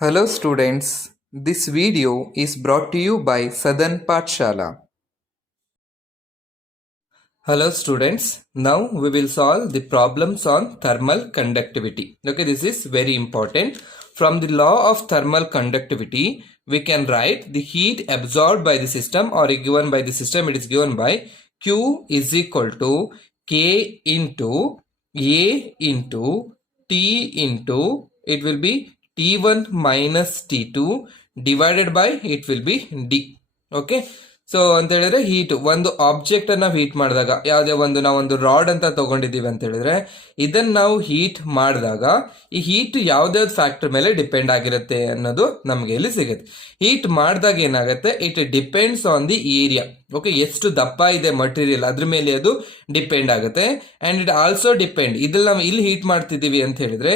Hello students, this video is brought to you by Sadan Pathshala. Hello students, now we will solve the problems on thermal conductivity. Okay, this is very important. From the law of thermal conductivity, we can write the heat absorbed by the system or given by the system. It is given by Q is equal to K into A into T into, it will be T1 minus T2 divided by, it will be D. Okay, so ಅಂತ ಹೇಳಿದ್ರೆ heat ಒಂದು object ಅನ್ನ heat ಮಾಡಿದಾಗ, ಯಾವುದೇ ಒಂದು ನಾವೊಂದು rod ಅಂತ ತಗೊಂಡಿದ್ದೀವಿ ಅಂತ ಹೇಳಿದ್ರೆ ಇದನ್ನ ನಾವು ಹೀಟ್ ಮಾಡಿದಾಗ ಈ ಹೀಟ್ ಯಾವ್ದಾವ್ದು ಫ್ಯಾಕ್ಟರ್ ಮೇಲೆ ಡಿಪೆಂಡ್ ಆಗಿರುತ್ತೆ ಅನ್ನೋದು ನಮ್ಗೆ ಇಲ್ಲಿ ಸಿಗುತ್ತೆ. ಹೀಟ್ ಮಾಡಿದಾಗ ಏನಾಗುತ್ತೆ, it depends on the area. Okay, ಎಷ್ಟು ದಪ್ಪ ಇದೆ ಮಟೀರಿಯಲ್ ಅದ್ರ ಮೇಲೆ ಅದು ಡಿಪೆಂಡ್ ಆಗುತ್ತೆ. ಅಂಡ್ ಇಟ್ ಆಲ್ಸೋ ಡಿಪೆಂಡ್, ಇದ್ರಲ್ಲಿ ನಾವು ಇಲ್ಲಿ ಹೀಟ್ ಮಾಡ್ತಿದ್ದೀವಿ ಅಂತ ಹೇಳಿದ್ರೆ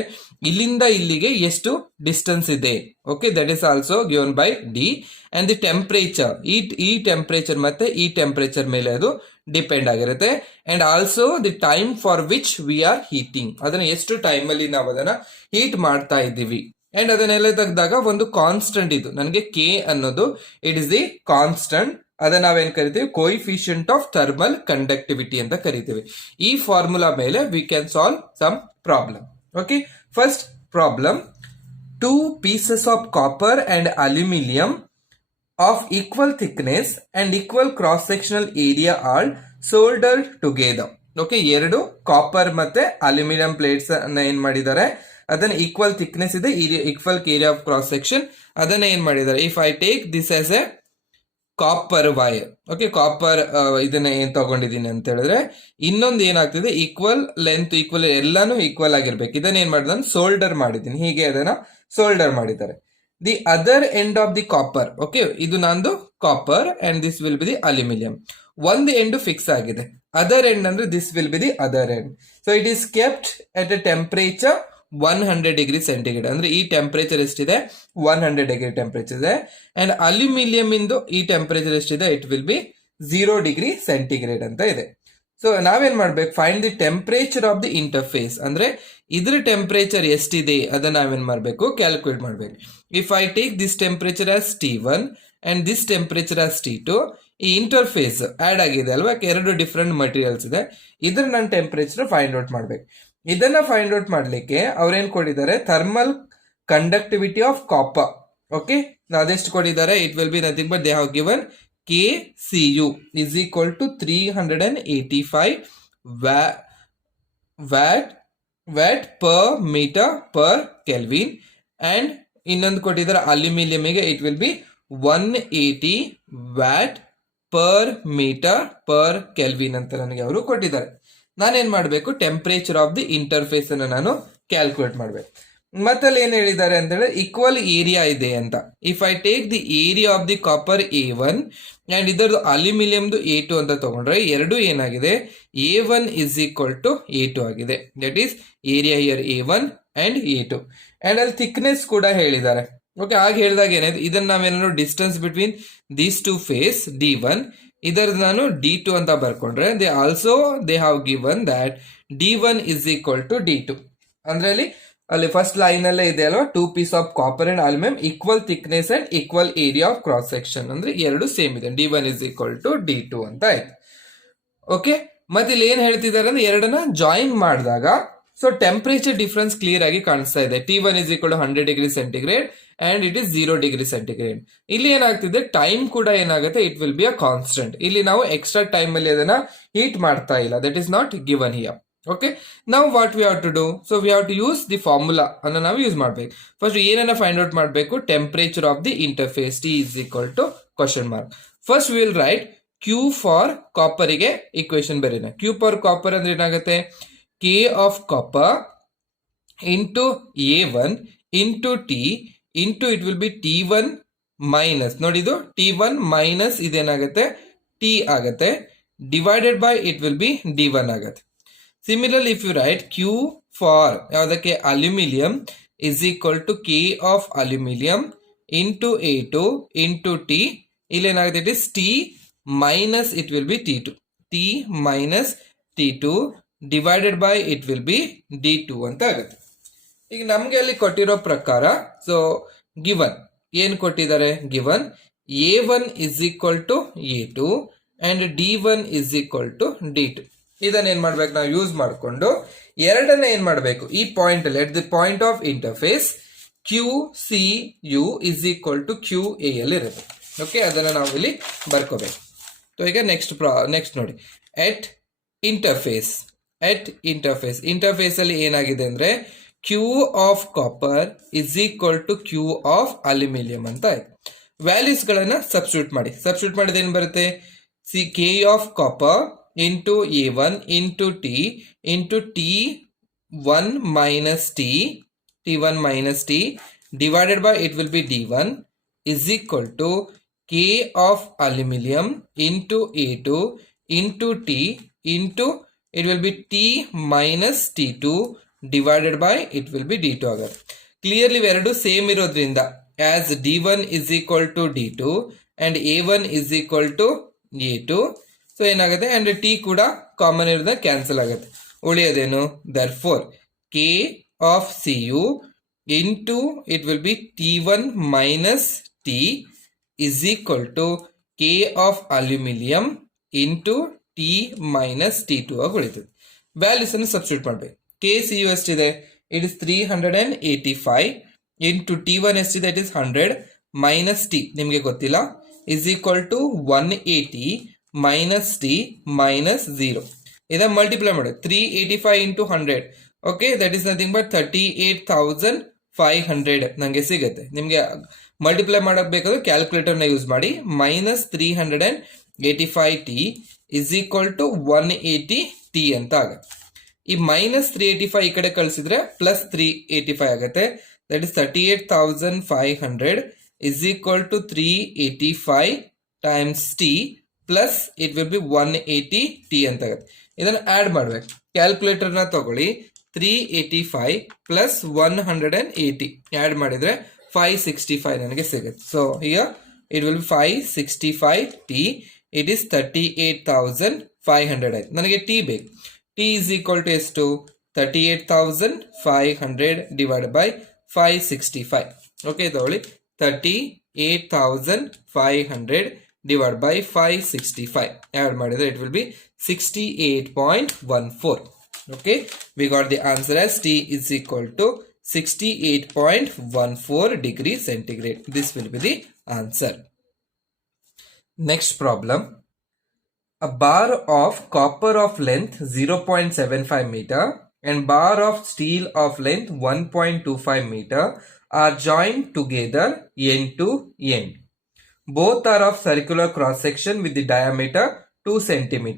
ಇಲ್ಲಿಂದ ಇಲ್ಲಿಗೆ ಎಷ್ಟು ಡಿಸ್ಟೆನ್ಸ್ ಇದೆ. Okay, that is also given by D. And the temperature, ಈ ಟೆಂಪರೇಚರ್ ಮತ್ತೆ ಈ ಟೆಂಪರೇಚರ್ ಮೇಲೆ ಅದು ಡಿಪೆಂಡ್ ಆಗಿರುತ್ತೆ. And also the time for which we are heating, ಅದನ್ನ ಎಷ್ಟು ಟೈಮ್ ಅಲ್ಲಿ ನಾವು ಅದನ್ನ ಹೀಟ್ ಮಾಡ್ತಾ ಇದ್ದೀವಿ. ಅಂಡ್ ಅದನ್ನೆಲ್ಲ ತೆಗೆದಾಗ ಒಂದು ಕಾನ್ಸ್ಟೆಂಟ್, ಇದು ನನಗೆ ಕೆ ಅನ್ನೋದು ಇಟ್ ಇಸ್ ದಿ ಕಾನ್ಸ್ಟೆಂಟ್. ಅದನ್ನ ನಾವೇನ್ ಕರಿತೀವಿ, ಕೋಯಿಫಿಷಿಯಂಟ್ ಆಫ್ ಥರ್ಮಲ್ ಕಂಡಕ್ಟಿವಿಟಿ ಅಂತ ಕರಿತೀವಿ. ಈ ಫಾರ್ಮುಲಾ ಮೇಲೆ we can solve some problem. Okay, first problem, 2 pieces of copper and aluminium of equal thickness and equal cross-sectional area are soldered together. Okay, ಎರಡು copper ಮತ್ತೆ aluminium plates ಅನ್ನ ಏನ್ ಮಾಡಿದ್ದಾರೆ, ಅದನ್ನ ಈಕ್ವಲ್ ಥಿಕ್ನೆಸ್ ಇದೆ, equal area of cross section, ಅದನ್ನ ಏನ್ ಮಾಡಿದ್ದಾರೆ. If I take this as A copper wire, okay, copper ಇದನ್ನ ಏನ್ ತಗೊಂಡಿದ್ದೀನಿ ಅಂತ ಹೇಳಿದ್ರೆ ಇನ್ನೊಂದು ಏನಾಗ್ತಿದೆ, ಈಕ್ವಲ್ ಲೆಂತ್, ಈಕ್ವಲ್ ಎಲ್ಲಾನು ಈಕ್ವಲ್ ಆಗಿರ್ಬೇಕು. ಇದನ್ನ ಏನ್ ಮಾಡಿದ, ಸೋಲ್ಡರ್ ಮಾಡಿದ್ದೀನಿ, ಹೀಗೆ ಅದನ್ನ ಸೋಲ್ಡರ್ ಮಾಡಿದ್ದಾರೆ. The other end of the copper, okay, ಇದು ನಂದು copper and this will be the aluminium. ಒಂದು ಎಂಡ್ ಫಿಕ್ಸ್ ಆಗಿದೆ, ಅದರ್ ಎಂಡ್ ಅಂದ್ರೆ this will be the other end. So it is kept at A temperature 100 degree centigrade. ಅಂದ್ರೆ ಈ temperature ಎಷ್ಟಿದೆ, 100 degree temperature ಇದೆ. And aluminium ಇಂದು ಈ temperature ಎಷ್ಟಿದೆ, it will B 0 degree centigrade ಅಂತ ಇದೆ. ಸೊ ನಾವೇನ್ ಮಾಡ್ಬೇಕು, find the temperature of the interface, ಅಂದ್ರೆ ಇದ್ರ ಟೆಂಪರೇಚರ್ ಎಷ್ಟಿದೆ ಅದನ್ನ ನಾವೇನ್ ಮಾಡ್ಬೇಕು, ಕ್ಯಾಲ್ಕುಲೇಟ್ ಮಾಡ್ಬೇಕು. If I take this temperature as T1 and this temperature as T2, ಈ ಇಂಟರ್ಫೇಸ್ ಆಡ್ ಆಗಿದೆ ಅಲ್ವಾ, ಎರಡು ಡಿಫ್ರೆಂಟ್ ಮಟೀರಿಯಲ್ಸ್ ಇದೆ, ಇದ್ರ ನನ್ನ ಟೆಂಪರೇಚರ್ ಫೈಂಡ್ ಔಟ್ ಮಾಡ್ಬೇಕು. ಇದನ್ನ ಫೈಂಡ್ ಔಟ್ ಮಾಡ್ಲಿಕ್ಕೆ ಅವ್ರೇನ್ ಕೊಟ್ಟಿದ್ದಾರೆ, thermal conductivity of copper. Okay, ಅದೆಷ್ಟು ಕೊಟ್ಟಿದ್ದಾರೆ, it will B nothing but they have given KCU is equal to 385 watt per meter per Kelvin. And ಇನ್ನೊಂದು ಕೊಟ್ಟಿದ್ದಾರೆ ಅಲ್ಯೂಮಿನಿಯಂಗೆ, it will be 180 watt per metre per kelvin ಅಂತ ನನಗೆ ಅವರು ಕೊಟ್ಟಿದ್ದಾರೆ. ನಾನೇನ್ ಮಾಡಬೇಕು, ಟೆಂಪರೇಚರ್ ಆಫ್ ದಿ ಇಂಟರ್ಫೇಸ್ ಅನ್ನು ನಾನು ಕ್ಯಾಲ್ಕುಲೇಟ್ ಮಾಡಬೇಕು. ಮತ್ತಲ್ಲಿ ಏನ್ ಹೇಳಿದ್ದಾರೆ ಅಂತ ಹೇಳಿದ್ರೆ ಈಕ್ವಲ್ ಏರಿಯಾ ಇದೆ ಅಂತ. If I take the area of the copper A1 and ಇದರದು ಅಲ್ಯೂಮಿನಿಯಂದು A2 ಅಂತ ತಗೊಂಡ್ರೆ ಎರಡು ಏನಾಗಿದೆ, A1 is equal to A2 ಆಗಿದೆ. That is area here A1 and A2. And ಅಲ್ಲಿ ಥಿಕ್ನೆಸ್ ಕೂಡ ಹೇಳಿದ್ದಾರೆ. ಓಕೆ, ಹಾಗೆ ಹೇಳಿದಾಗ ಏನಾಯ್ತು, ಇದನ್ನ ನಾವೇನಾದ್ರು distance between these two face D1, ಇದರದ್ದು ನಾನು D2 ಅಂತ ಬರ್ಕೊಂಡ್ರೆ they have given that D1 is equal to D2. ಅಂದ್ರೆ ಅಲ್ಲಿ ಫಸ್ಟ್ ಲೈನ್ ಅಲ್ಲೇ ಇದೆ ಅಲ್ವಾ, 2 piece of copper and aluminium equal thickness and equal area of cross section, ಅಂದ್ರೆ ಎರಡು ಸೇಮ್ ಇದೆ, D1 is equal to D2 ಅಂತ ಆಯ್ತು. ಓಕೆ, ಮತ್ತೆ ಇಲ್ಲಿ ಏನ್ ಹೇಳ್ತಿದ್ದಾರೆ ಅಂದ್ರೆ ಎರಡನ್ನ ಜಾಯಿನ್ ಮಾಡಿದಾಗ ಸೊ ಟೆಂಪರೇಚರ್ ಡಿಫರೆನ್ಸ್ ಕ್ಲಿಯರ್ ಆಗಿ ಕಾಣಿಸ್ತಾ ಇದೆ. T1 is equal to 100 degree centigrade and it is 0 degree centigrade. ಇಲ್ಲಿ ಏನಾಗ್ತಿದೆ, ಟೈಮ್ ಕೂಡ ಏನಾಗುತ್ತೆ, it will be a constant. ಇಲ್ಲಿ ನಾವು ಎಕ್ಸ್ಟ್ರಾ ಟೈಮ್ ಅಲ್ಲಿ ಅದನ್ನ ಹೀಟ್ ಮಾಡ್ತಾ ಇಲ್ಲ, that is not given here. Okay, ನಾವು what we have to do, so we have to use the formula ಅನ್ನ ನಾವು ಯೂಸ್ ಮಾಡ್ಬೇಕು. ಫಸ್ಟ್ ಏನನ್ನ ಫೈಂಡ್ ಔಟ್ ಮಾಡಬೇಕು, temperature of the interface T is equal to question mark. First we will write Q for copper ಗೆ equation ಬರೀನ. Q for copper ಅಂದ್ರೆ ಏನಾಗುತ್ತೆ, K of copper into A1 into T into it will be T1 minus, ನೋಡಿ ಇದು T1 minus ಇದೇನಾಗುತ್ತೆ T ಆಗುತ್ತೆ, divided by it will be D1 ಆಗುತ್ತೆ. Similarly, if you write Q for ಯಾವುದಕ್ಕೆ aluminium is equal to K of aluminium into A2 into T, ಇಲ್ಲಿ ಏನಾಗುತ್ತೆ, it is T minus it will B T2, T minus T2 divided by it will B D2 ಅಂತ ಆಗುತ್ತೆ. ಈಗ ನಮ್ಗೆ ಅಲ್ಲಿ ಕೊಟ್ಟಿರೋ ಪ್ರಕಾರ ಸೊ ಗಿವನ್ ಏನು ಕೊಟ್ಟಿದ್ದಾರೆ, given A1 is equal to A2 and D1 is equal to D2. ಇದನ್ನ ಏನ್ ಮಾಡ್ಬೇಕು, ನಾವು ಯೂಸ್ ಮಾಡಿಕೊಂಡು ಎರಡನ್ನ ಏನ್ ಮಾಡಬೇಕು, ಈ ಪಾಯಿಂಟ್ ಅಲ್ಲಿ at the point of interface QCU is equal to QA ಅಲ್ಲಿ ಇರುತ್ತೆ. ಓಕೆ, ಅದನ್ನ ನಾವು ಇಲ್ಲಿ ಬರ್ಕೋಬೇಕು. ಸೊ ಈಗ ನೆಕ್ಸ್ಟ್ ನೋಡಿ, ಎಟ್ ಇಂಟರ್ಫೇಸ್ ಅಲ್ಲಿ ಏನಾಗಿದೆ ಅಂದ್ರೆ Q of copper is equal to Q of aluminium ಅಂತ ಆಯ್ತು. ವ್ಯಾಲ್ಯೂಸ್ ಗಳನ್ನ ಸಬ್ಸ್ಟಿಟ್ಯೂಟ್ ಮಾಡಿದ ಏನ್ ಬರುತ್ತೆ, K of copper into A1 into T into T1 minus T divided by it will be D1 is equal to K of aluminium into A2 into T into it will be T minus T2 divided by it will be D2 ಆಗುತ್ತೆ. Clearly ಎರಡು same ಇರೋದ್ರಿಂದ as D1 is equal to D2 and A1 is equal to A2, so ಏನಾಗುತ್ತೆ and T ಕೂಡ common ಇರೋದ cancel ಆಗುತ್ತೆ. ಉಳಿಯೋದೇನು, therefore K of Cu into it will be T1 minus T is equal to K of aluminium into T minus T2 ಆಗಿ ಉಳಿತದೆ. Values ಅನ್ನು substitute ಮಾಡಬೇಕು. KCU ಎಷ್ಟಿದೆ, it is 385 into T1 ಎಷ್ಟಿದೆ, it is 100 minus T ನಿಮಗೆ ಗೊತ್ತಿಲ್ಲ is equal to 180 minus T minus 0. ಇದನ್ನ multiply ಮಾಡಿ 385 into 100, okay, that is nothing but 38,500 ನಂಗೆ ಸಿಗುತ್ತೆ. ನಿಮಗೆ ಮಲ್ಟಿಪ್ಲೈ ಮಾಡಕ್ ಬೇಕಾದ್ರೆ ಕ್ಯಾಲ್ಕುಲೇಟರ್ನ ಯೂಸ್ ಮಾಡಿ. Minus 385T is equal to 180T ಅಂತ ಆಗುತ್ತೆ. ಈ ಮೈನಸ್ 385 ಈ ಕಡೆ ಕಳಿಸಿದ್ರೆ ಪ್ಲಸ್ 385 ಆಗುತ್ತೆ. That is 38,500 is equal to 385 times T plus it will be 180T ಅಂತ ಆಗುತ್ತೆ. ಇದನ್ನ ಆಡ್ ಮಾಡ್ಬೇಕು. ಕ್ಯಾಲ್ಕುಲೇಟರ್ನ ತಗೊಳ್ಳಿ. 385 ಪ್ಲಸ್ 180 ಆಡ್ ಮಾಡಿದ್ರೆ 565 ನನಗೆ ಸಿಗುತ್ತೆ. ಸೊ ಈಗ it will B 565T, it is 38,500 ಆಯ್ತು. ನನಗೆ T ಬೇಕು. T is equal to ಎಷ್ಟು, 38,500 divided by 565. ಓಕೆ, ತಗೊಳ್ಳಿ 38,500 divided by 565 ಆಡ್ ಮಾಡಿದ್ರೆ it will B 68.14. okay, we got the answer as T is equal to 68.14 degrees centigrade. This will be the answer. Next problem. A bar of copper of length 0.75 meter and bar of steel of length 1.25 meter are joined together end to end. Both are of circular cross section with the diameter 2 cm.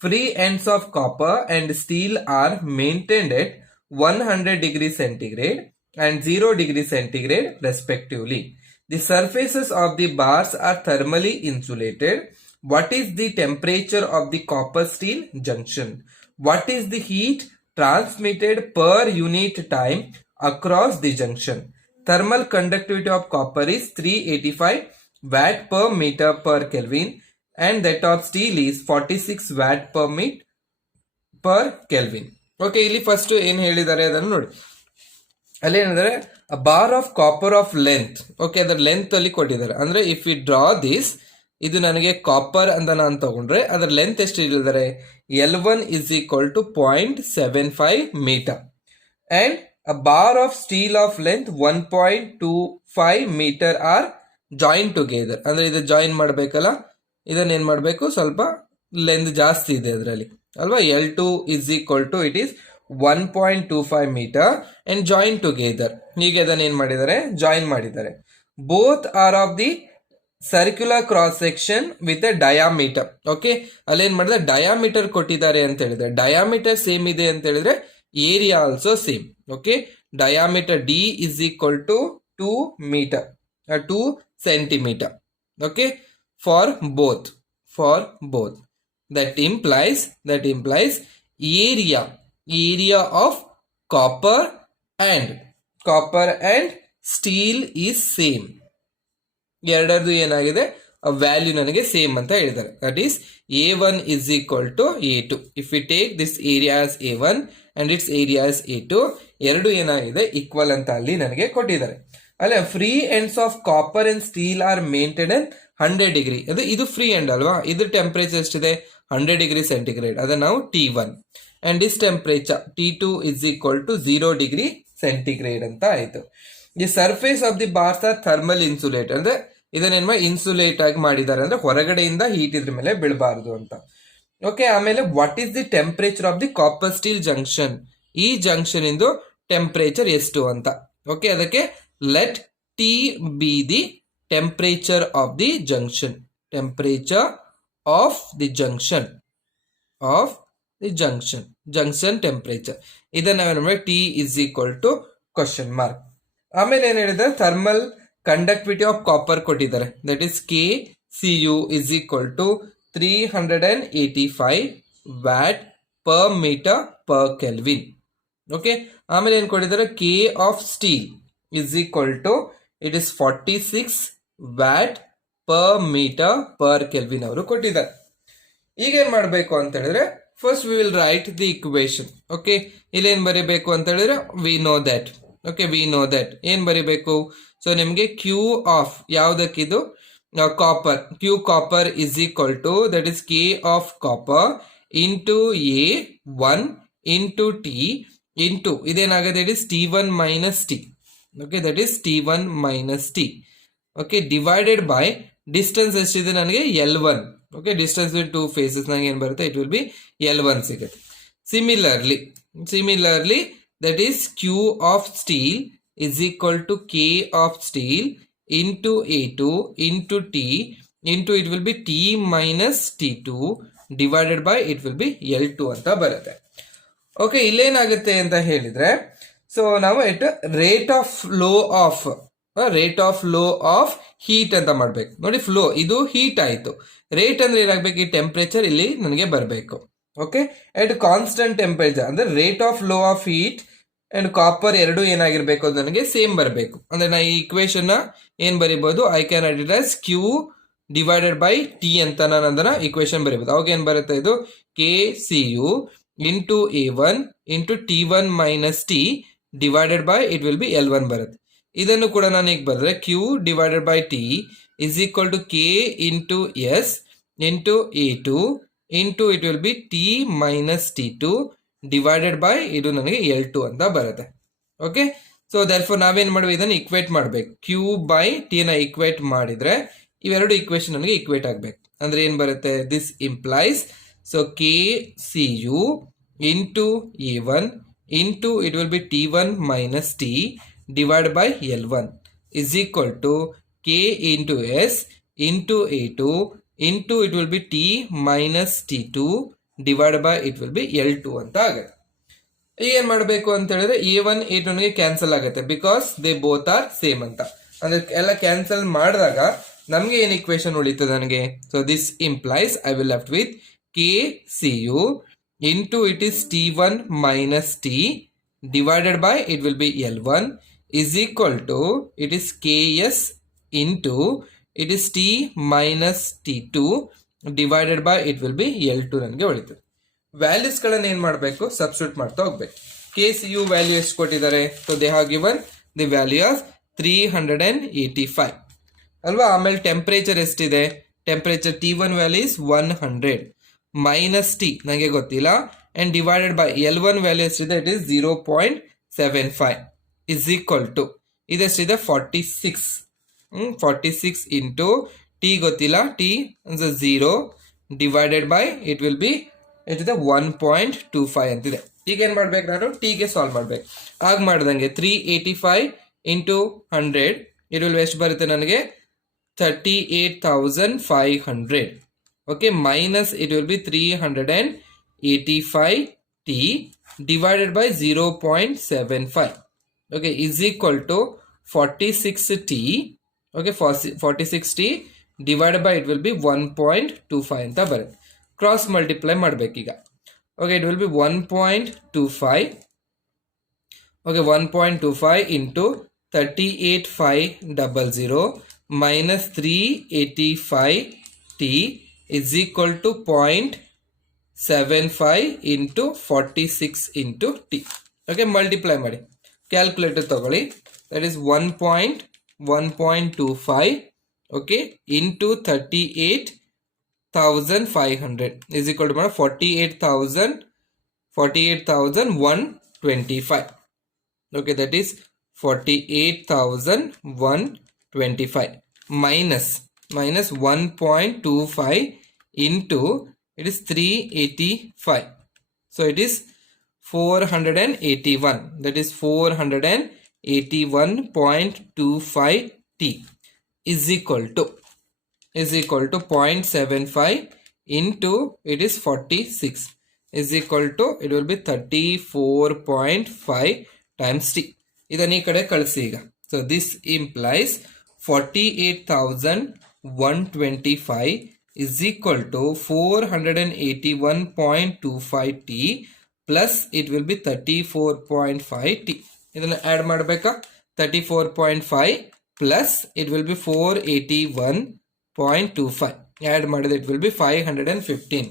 Free ends of copper and steel are maintained at 100 degrees centigrade and 0 degrees centigrade respectively. The surfaces of the bars are thermally insulated. What is the temperature of the copper steel junction? What is the heat transmitted per unit time across the junction? Thermal conductivity of copper is 385 watt per meter per Kelvin and that of steel is 46 watt per meter per Kelvin. Okay, ಇಲ್ಲಿ first ಏನ್ ಹೇಳಿದ್ದಾರೆ ಅದನ್ನು ನೋಡಿ. ಅಲ್ಲಿ ಏನಿದ್ದಾರೆ, bar of copper of length. Okay, ಅದರ length ಅಲ್ಲಿ ಕೊಟ್ಟಿದ್ದಾರೆ. ಅಂದ್ರೆ ಇಫ್ ಯು ಡ್ರಾ ದಿಸ್, ಇದು ನನಗೆ ಕಾಪರ್ ಅಂತ ನಾನು ತಗೊಂಡ್ರೆ ಅದರ ಲೆಂತ್ ಎಷ್ಟು ಹೇಳಿದ್ದಾರೆ, L1 is equal to 0.75 meter and a bar of steel of length 1.25 meter are joined together. ಅಂದ್ರೆ ಇದು ಜಾಯಿನ್ ಮಾಡಬೇಕಲ್ಲ, ಇದನ್ನ ಏನ್ ಮಾಡಬೇಕು, ಸ್ವಲ್ಪ ಲೆಂತ್ ಜಾಸ್ತಿ ಇದೆ ಅದರಲ್ಲಿ ಅಲ್ವಾ. L2 is equal to it is 1.25 meter and joined together. ಹೀಗೆ ಅದನ್ನ ಏನ್ ಮಾಡಿದ್ದಾರೆ, ಜಾಯಿನ್ ಮಾಡಿದ್ದಾರೆ. Both are of the circular cross section with a diameter. Okay, ಅಲ್ಲೇನ್ ಮಾಡಿದ್ರೆ ಡಯಾಮೀಟರ್ ಕೊಟ್ಟಿದ್ದಾರೆ ಅಂತ ಹೇಳಿದ್ರೆ, ಡಯಾಮೀಟರ್ ಸೇಮ್ ಇದೆ ಅಂತ ಹೇಳಿದ್ರೆ area also same. Okay, diameter D is equal to 2 meter 2 centimeter. Okay, for both that implies area of copper and steel is same. ಎರಡರದು ಏನಾಗಿದೆ, value ನನಗೆ ಸೇಮ್ ಅಂತ ಹೇಳಿದ್ದಾರೆ. That is A1 is equal to A2. If we take this area as A1 and its area as A2, ಎರಡು ಏನಾಗಿದೆ equal ಅಂತ ಅಲ್ಲಿ ನನಗೆ ಕೊಟ್ಟಿದ್ದಾರೆ. ಅಲ್ಲ, free ends of copper and steel are maintain 100 degree. ಅದು ಇದು ಫ್ರೀ ಎಂಡ್ ಅಲ್ವಾ, ಇದ್ರ ಟೆಂಪರೇಚರ್ ಎಷ್ಟಿದೆ 100 ಡಿಗ್ರಿ ಸೆಂಟಿಗ್ರೇಡ್. ಅದನ್ನ ನಾವು T1 and this temperature T2 is equal to 0 degree centigrade ಅಂತ ಆಯ್ತು. The surface of the bars are thermal insulate, ಅಂದ್ರೆ ಇದನ್ನೇನು ಇನ್ಸುಲೇಟ್ ಆಗಿ ಮಾಡಿದ್ದಾರೆ, ಅಂದ್ರೆ ಹೊರಗಡೆಯಿಂದ ಹೀಟ್ ಇದ್ರ ಮೇಲೆ ಬೀಳಬಾರದು ಅಂತ. ಓಕೆ, ಆಮೇಲೆ what is the temperature of the copper steel junction, ಈ ಜಂಕ್ಷನ್ ಇಂದು ಟೆಂಪರೇಚರ್ ಎಷ್ಟು ಅಂತ. ಓಕೆ, ಅದಕ್ಕೆ let T be the temperature of the junction, temperature of the junction, of the junction, junction temperature. ಇದನ್ನ ನಾವೇನು ಮಾಡಿ T is equal to question mark. ಆಮೇಲೆ ಏನ್ ಹೇಳಿದ್ರೆ ಥರ್ಮಲ್ ಕಂಡಕ್ಟಿವಿಟಿ ಆಫ್ ಕಾಪರ್ ಕೊಟ್ಟಿದ್ದಾರೆ. That is KCU is equal to 385 watt per metre per kelvin. Okay, ಆಮೇಲೆ ಏನ್ ಕೊಟ್ಟಿದ್ದಾರೆ K of steel is equal to it is 46 watt per metre per kelvin ಅವರು ಕೊಟ್ಟಿದ್ದಾರೆ. ಈಗ ಏನ್ ಮಾಡಬೇಕು ಅಂತ ಹೇಳಿದ್ರೆ first we will write the equation. Okay, ಇಲ್ಲಿ ಏನ್ ಬರೀಬೇಕು ಅಂತ ಹೇಳಿದ್ರೆ we know that. Okay, we know that ಏನ್ ಬರೀಬೇಕು. ಸೊ ನಿಮಗೆ ಕ್ಯೂ ಆಫ್ ಯಾವ್ದಕ್ಕಿದು copper, Q copper is equal to that is K of copper into A1 into t into ಇದೇನಾಗುತ್ತೆ it is T1 minus T. Okay, that is T1 minus T. Okay, divided by distance ಎಷ್ಟಿದೆ ನನಗೆ L1. Okay, distance between two faces ನನಗೆ ಏನು ಬರುತ್ತೆ, it will be L1 ಸಿಗುತ್ತೆ. Similarly that is Q of steel is equal to K of steel into A2 into T into it will be T minus T2 divided by it will be L2 ಅಂತ ಬರುತ್ತೆ. Okay, ಇಲ್ಲೇನಾಗುತ್ತೆ ಅಂತ ಹೇಳಿದ್ರೆ so ನಾವು rate of flow of heat ಅಂತ ಮಾಡ್ಬೇಕು. ನೋಡಿ, flow ಇದು heat ಆಯ್ತು, ರೇಟ್ ಅಂದ್ರೆ ಏನಾಗಬೇಕು, ಈ ಟೆಂಪರೇಚರ್ ಇಲ್ಲಿ ನನಗೆ ಬರಬೇಕು. ಓಕೆ, ಎಟ್ ಕಾನ್ಸ್ಟೆಂಟ್ ಟೆಂಪರೇಚರ್ ಅಂದ್ರೆ rate of flow of heat and copper ಎರಡು ಏನಾಗಿರ್ಬೇಕು ಅದು ನನಗೆ ಸೇಮ್ ಬರಬೇಕು. ಅಂದ್ರೆ ನಾ ಈ ಇಕ್ವೇಶನ್ ಏನ್ ಬರೀಬಹುದು, I can write it as Q divided by t ಅಂತ ನಾನು ಅದನ್ನ ಇಕ್ವೇಶನ್ ಬರೀಬಹುದು. ಅವಾಗ ಏನ್ ಬರುತ್ತೆ, ಇದು KCU into A1 into T1 minus T divided by it will be L1 ಬರುತ್ತೆ. ಇದನ್ನು ಕೂಡ ನಾನು ಈಗ ಬರೆದ್ರೆ Q divided by T is equal to K into S into A2 into it will be T minus T2 divided by ಇದು ನನಗೆ L2 ಅಂತ ಬರುತ್ತೆ. ಓಕೆ, ಸೊ ದರ್ಫೋರ್ ನಾವೇನ್ ಮಾಡ್ಬೇಕು, ಇದನ್ನು ಇಕ್ವೇಟ್ ಮಾಡ್ಬೇಕು. Q ಬೈ ಟಿ ನ ಇಕ್ವೇಟ್ ಮಾಡಿದ್ರೆ ಇವೆರಡು ಇಕ್ವೇಶನ್ ನನಗೆ ಇಕ್ವೇಟ್ ಆಗ್ಬೇಕು. ಅಂದ್ರೆ ಏನ್ ಬರುತ್ತೆ, this implies so KCU into A1 into it will be T1 minus T divide by L1 is equal to K into S into A2 into it will be T minus T2 divide by it will be L2 ಅಂತ ಆಗುತ್ತೆ. ಏನ್ ಮಾಡಬೇಕು ಅಂತ ಹೇಳಿದ್ರೆ A1 A2 cancel ಆಗುತ್ತೆ because they both are same ಅಂತ. ಅಂದ್ರೆ ಎಲ್ಲ ಕ್ಯಾನ್ಸಲ್ ಮಾಡಿದಾಗ ನಮ್ಗೆ ಏನ್ ಇಕ್ವೇಶನ್ ಉಳಿತದೆ ನನಗೆ. So this implies I will left with KCU into it is T1 minus T divided by it will be L1 is equal to it is KS into it is T minus T2 divided by it will be L2 ನನಗೆ ಉಳಿತದೆ. Values ಗಳನ್ನ ಏನ್ ಮಾಡಬೇಕು, substitute ಮಾಡ್ತಾ ಹೋಗ್ಬೇಕು. KCU value ಎಷ್ಟು ಕೊಟ್ಟಿದ್ದಾರೆ, so they have given the value of 385 ಅಲ್ವಾ. ಆಮೇಲೆ ಟೆಂಪರೇಚರ್ ಎಷ್ಟಿದೆ, temperature T1 value is 100 minus T ನನಗೆ ಗೊತ್ತಿಲ್ಲ and divided by L1 value ಎಷ್ಟಿದೆ, it is 0.75 is equal to ಇದೆಷ್ಟಿದೆ 46 ಇಂಟು ಟಿ ಗೊತ್ತಿಲ್ಲ, t 0 divided by it will be ಎಷ್ಟಿದೆ 1.25 ಅಂತಿದೆ. ಈಗ ಏನ್ ಮಾಡ್ಬೇಕು, ನಾನು ಟಿಗೆ ಸಾಲ್ವ್ ಮಾಡ್ಬೇಕು. ಆಗ ಮಾಡ್ದಂಗೆ 385 ಇಂಟು 100 ಇಟ್ ವಿಲ್ ಎಷ್ಟು ಬರುತ್ತೆ ನನಗೆ 38,500. Okay, minus it will B 385 T divided by 0.75. okay, is equal to 46t. okay, 46t divided by it will be 1.25 ಅಂತ ಬರುತ್ತೆ. ಕ್ರಾಸ್ ಮಲ್ಟಿಪ್ಲೈ ಮಾಡಬೇಕೀಗ. Okay, it will be 1.25. Okay, 1.25 into 38,500 minus 385t is equal to 0.75 into 46 into t. Okay, multiply ಮಾಡಿ calculator ತಗೊಳ್ಳಿ. that is 1.25 okay into 38,500 is equal to 48,125. okay, that is 48,125 minus 1.25 into it is 385, so it is 481, that is 481.25 t is equal to 0.75 into it is 46 is equal to it will be 34.5 times t. ಇದನ್ನ ಈ ಕಡೆ ಕಳಿಸಿ ಈಗ. so this implies 48,125 is equal to 481.25 t plus it will be 34.5 t. ಇದನ್ನ add ಮಾಡಬೇಕಾ? 34.5 plus it will be 481.25 add ಮಾಡಿದ್ರೆ it will be 515,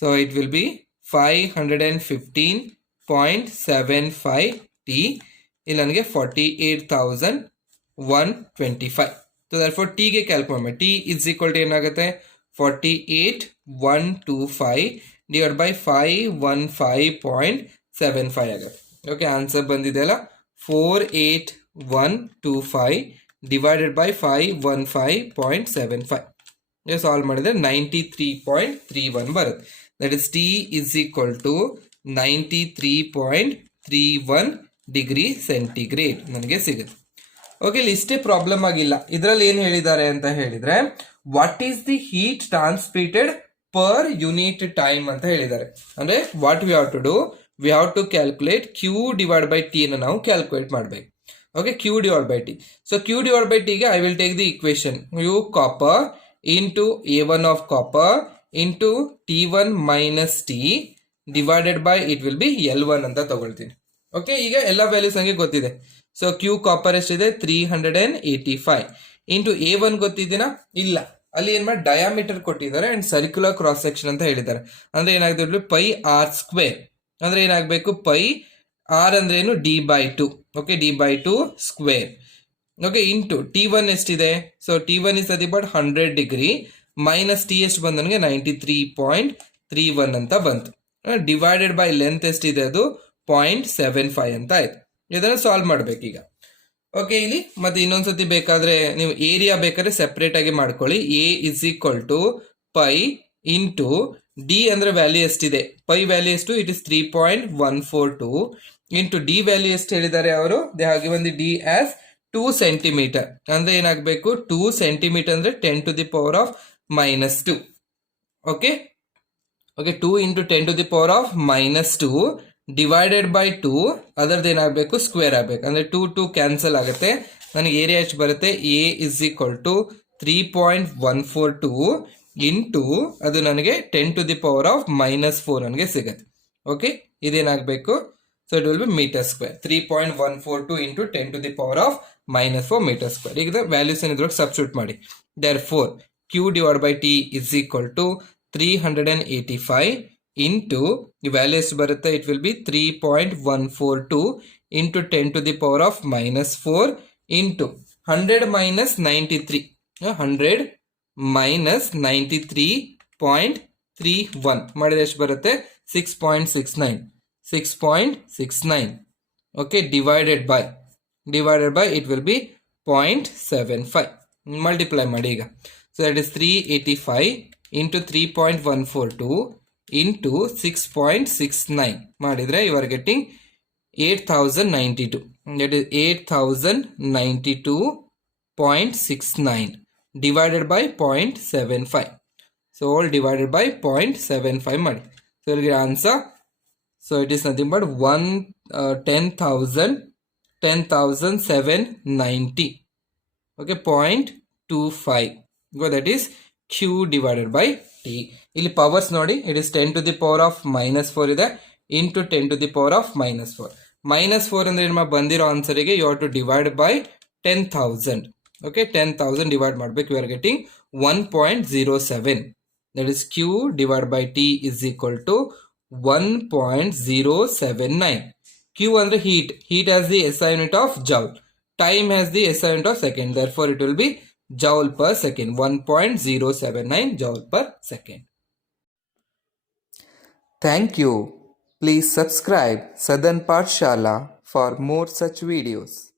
so it will be 515.75 t. ಇಲ್ಲಿ ನನಗೆ 48,125. so therefore t ಗೆ ಕ್ಯಾಲ್ಕುಲೇಟ್ ಮಾಡಿ. t is equal to ಏನಾಗುತ್ತೆ? 48,125 divided by 515.75 ಆಗುತ್ತೆ. Okay, answer ಬಂದಿದೆಯಲ್ಲ 48,125 divided by 515.75. ಸಾಲ್ವ್ ಮಾಡಿದ್ರೆ 93.31 ಬರುತ್ತೆ. that is t is equal to 93.31 degree centigrade ನನಗೆ ಸಿಗುತ್ತೆ. ಓಕೆ, ಇಲ್ಲಿ ಇಷ್ಟೇ ಪ್ರಾಬ್ಲಮ್ ಆಗಿಲ್ಲ. ಇದರಲ್ಲಿ ಏನು ಹೇಳಿದ್ದಾರೆ ಅಂತ ಹೇಳಿದ್ರೆ what is the heat transmitted per unit time ಅಂತ ಹೇಳಿದ್ದಾರೆ. ಅಂದ್ರೆ what we have to do, we have to calculate Q divide by t ಅನ್ನು ನಾವು ಕ್ಯಾಲ್ಕುಲೇಟ್ ಮಾಡಬೇಕು. Okay, Q divide by t. So Q divide by t ಗೆ I will take the equation U copper into A1 of copper into T1 minus T divided by it will be L1 ಅಂತ ತಗೊಳ್ತೀನಿ. Okay, ಈಗ ಎಲ್ಲ values ನಂಗೆ ಗೊತ್ತಿದೆ. So Q copper ಎಷ್ಟಿದೆ? 385 into A1 ಗೊತ್ತಿದ್ದೀನಾ? ಇಲ್ಲ, ಅಲ್ಲಿ ಏನ್ ಮಾಡಿ ಡಯಾಮೀಟರ್ ಕೊಟ್ಟಿದ್ದಾರೆ ಅಂಡ್ ಸರ್ಕ್ಯುಲರ್ ಕ್ರಾಸ್ ಸೆಕ್ಷನ್ ಅಂತ ಹೇಳಿದ್ದಾರೆ. ಅಂದ್ರೆ ಏನಾಗುತ್ತೆ? ಪೈ ಆರ್ ಸ್ಕ್ವೇರ್ ಅಂದ್ರೆ ಏನಾಗಬೇಕು? ಪೈ ಆರ್ ಅಂದ್ರೆ ಏನು? D/2. Okay, D/2 square. Okay, into T1 ಎಷ್ಟಿದೆ? ಸೊ T1 ಇಸ್ ಅದಿ ಬಟ್ 100 ಡಿಗ್ರಿ ಮೈನಸ್ ಟಿ ಎಷ್ಟು ಬಂದು ನನಗೆ 93.31 ಅಂತ ಬಂತು. ಡಿವೈಡೆಡ್ ಬೈ ಲೆಂತ್ ಎಷ್ಟಿದೆ? ಅದು 0.75 ಅಂತ ಆಯ್ತು. ಇದನ್ನು ಸಾಲ್ವ್ ಮಾಡ್ಬೇಕೀಗ. ಓಕೆ, ಇಲ್ಲಿ ಮತ್ತೆ ಇನ್ನೊಂದ್ಸತಿ ಬೇಕಾದ್ರೆ ನೀವು ಏರಿಯಾ ಬೇಕಾದ್ರೆ ಸೆಪರೇಟ್ ಆಗಿ ಮಾಡ್ಕೊಳ್ಳಿ. A is equal to pi into D ಅಂದ್ರೆ ವ್ಯಾಲ್ಯೂ ಎಷ್ಟಿದೆ? ಪೈ ವ್ಯಾಲ್ಯೂ ಎಷ್ಟು? It is 3.142 into D value ಎಷ್ಟು ಹೇಳಿದ್ದಾರೆ ಅವರು? ದೇ ಹಾಗೆ ಒಂದು ಡಿ ಆಸ್ 2 ಸೆಂಟಿಮೀಟರ್. ಅಂದ್ರೆ ಏನಾಗಬೇಕು? 2 ಸೆಂಟಿಮೀಟರ್ ಅಂದ್ರೆ 10 to the power of minus 2. Okay, 2 into 10 to the power of minus 2 divided by 2 ಅದರದ್ದು ಏನಾಗಬೇಕು? ಸ್ಕ್ವೇರ್ ಆಗಬೇಕು. ಅಂದ್ರೆ 2 ಕ್ಯಾನ್ಸಲ್ ಆಗುತ್ತೆ. ನನಗೆ ಏರಿಯಾ ಎಷ್ಟು ಬರುತ್ತೆ? A is equal to 3.142 into ಅದು ನನಗೆ 10 to the power of minus 4 ನನಗೆ ಸಿಗುತ್ತೆ. ಓಕೆ, ಇದೇನಾಗಬೇಕು? So it will be metre square. 3.142 into 10 to the power of minus 4 metre square. ಈಗ ವ್ಯಾಲ್ಯೂಸ್ ಏನಿದ್ರೊಳಗೆ ಸಬ್ಸ್ಟಿಟ್ಯೂಟ್ ಮಾಡಿ. therefore Q divided by T is equal to 385 into ಈ value ಎಷ್ಟು ಬರುತ್ತೆ? It will B 3.142 into 10 to the power of minus 4 into 100 minus 93 100 minus 93.31 ಮಾಡಿದ್ರೆ ಎಷ್ಟು ಬರುತ್ತೆ? 6.69 okay, divided by it will be 0.75. Multiply ಮಾಡಿ ಈಗ. So that is 385 into 3.142 into 6.69 ಮಾಡಿದ್ರೆ you are getting 8,092. that is 8,092.69 divided by 0.75. so all divided by 0.75 ಮಾಡಿ. so you get answer. so it is nothing but 10,790. okay, 0.25. so that is Q divided by T. ಇಲ್ಲಿ powers ನೋಡಿ, it is 10 to the power of minus 4 ಇದೆ into 10 to the power of minus 4. minus 4 ಅಂದ್ರೆ ನಿಮ್ಮ ಬಂದಿರೋ ಆನ್ಸರಿಗೆ you have to divide by 10,000. Okay, 10,000 divide ಮಾಡಬೇಕು, we are getting 1.07. That is Q divided by T is equal to 1.079. Q under heat has the SI unit of joule, time has the SI unit of second, therefore it will be joule per second, 1.079 joule per second. Thank you. Please subscribe Southern Pathshala for more such videos.